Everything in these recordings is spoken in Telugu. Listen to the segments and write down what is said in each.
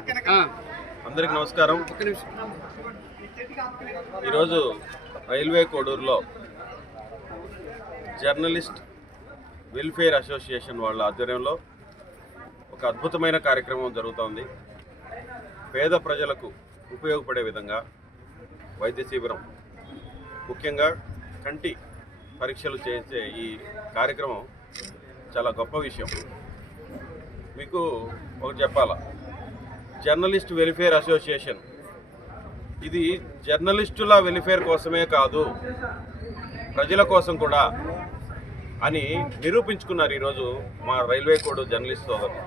అందరికి నమస్కారం. ఈరోజు రైల్వే కోడూరులో జర్నలిస్ట్ వెల్ఫేర్ అసోసియేషన్ వాళ్ళ ఆధ్వర్యంలో ఒక అద్భుతమైన కార్యక్రమం జరుగుతోంది. పేద ప్రజలకు ఉపయోగపడే విధంగా వైద్య శిబిరం, ముఖ్యంగా కంటి పరీక్షలు చేసే ఈ కార్యక్రమం చాలా గొప్ప విషయం. మీకు ఒకటి చెప్పాలా, జర్నలిస్ట్ వెల్ఫేర్ అసోసియేషన్ ఇది జర్నలిస్టుల వెల్ఫేర్ కోసమే కాదు, ప్రజల కోసం కూడా అని నిరూపించుకున్నారు ఈరోజు మా రైల్వే కోడ్ జర్నలిస్ట్ సోదరులు.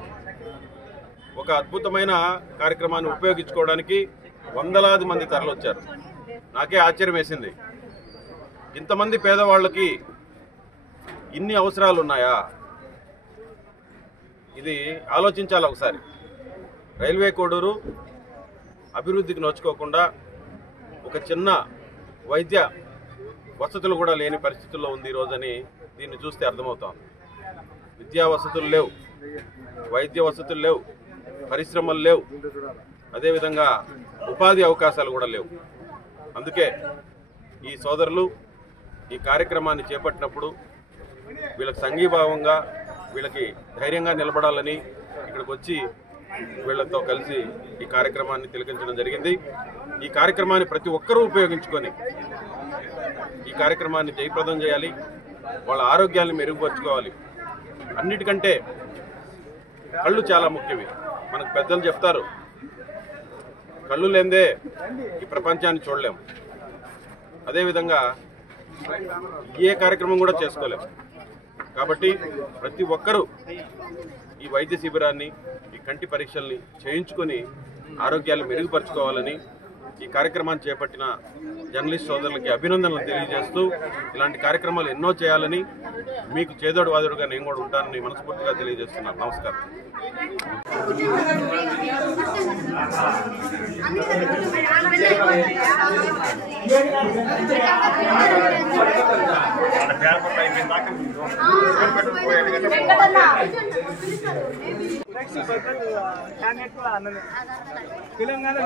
ఒక అద్భుతమైన కార్యక్రమాన్ని ఉపయోగించుకోవడానికి వందలాది మంది తరలొచ్చారు. నాకే ఆశ్చర్యం వేసింది, ఇంతమంది పేదవాళ్ళకి ఇన్ని అవసరాలు ఉన్నాయా? ఇది ఆలోచించాలి ఒకసారి. రైల్వే కోడూరు అభివృద్ధికి నోచుకోకుండా ఒక చిన్న వైద్య వసతులు కూడా లేని పరిస్థితుల్లో ఉంది ఈరోజని దీన్ని చూస్తే అర్థమవుతాం. విద్యా వసతులు లేవు, వైద్య వసతులు లేవు, పరిశ్రమలు లేవు, అదేవిధంగా ఉపాధి అవకాశాలు కూడా లేవు. అందుకే ఈ సోదరులు ఈ కార్యక్రమాన్ని చేపట్టినప్పుడు వీళ్ళకి సంఘీభావంగా, వీళ్ళకి ధైర్యంగా నిలబడాలని ఇక్కడికి వచ్చి వీళ్ళతో కలిసి ఈ కార్యక్రమాన్ని తిలకించడం జరిగింది. ఈ కార్యక్రమాన్ని ప్రతి ఒక్కరూ ఉపయోగించుకొని ఈ కార్యక్రమాన్ని జయప్రదం చేయాలి, వాళ్ళ ఆరోగ్యాన్ని మెరుగుపరుచుకోవాలి. అన్నిటికంటే కళ్ళు చాలా ముఖ్యమే. మనకు పెద్దలు చెప్తారు, కళ్ళు లేదే ఈ ప్రపంచాన్ని చూడలేము. అదేవిధంగా ఏ కార్యక్రమం కూడా చేసుకోలేము. కాబట్టి ప్రతి ఒక్కరూ ఈ వైద్య శిబిరాన్ని, ఈ కంటి పరీక్షల్ని చేయించుకొని ఆరోగ్యాలు మెరుగుపరుచుకోవాలని ఈ కార్యక్రమాన్ని చేపట్టిన జర్నలిస్ట్ సోదరులకి అభినందనలు తెలియజేస్తూ, ఇలాంటి కార్యక్రమాలు ఎన్నో చేయాలని, మీకు చేదోడు వాదోడుగా నేను కూడా ఉంటానని మనస్ఫూర్తిగా తెలియజేస్తున్నాను. నమస్కారం. తెలంగాణ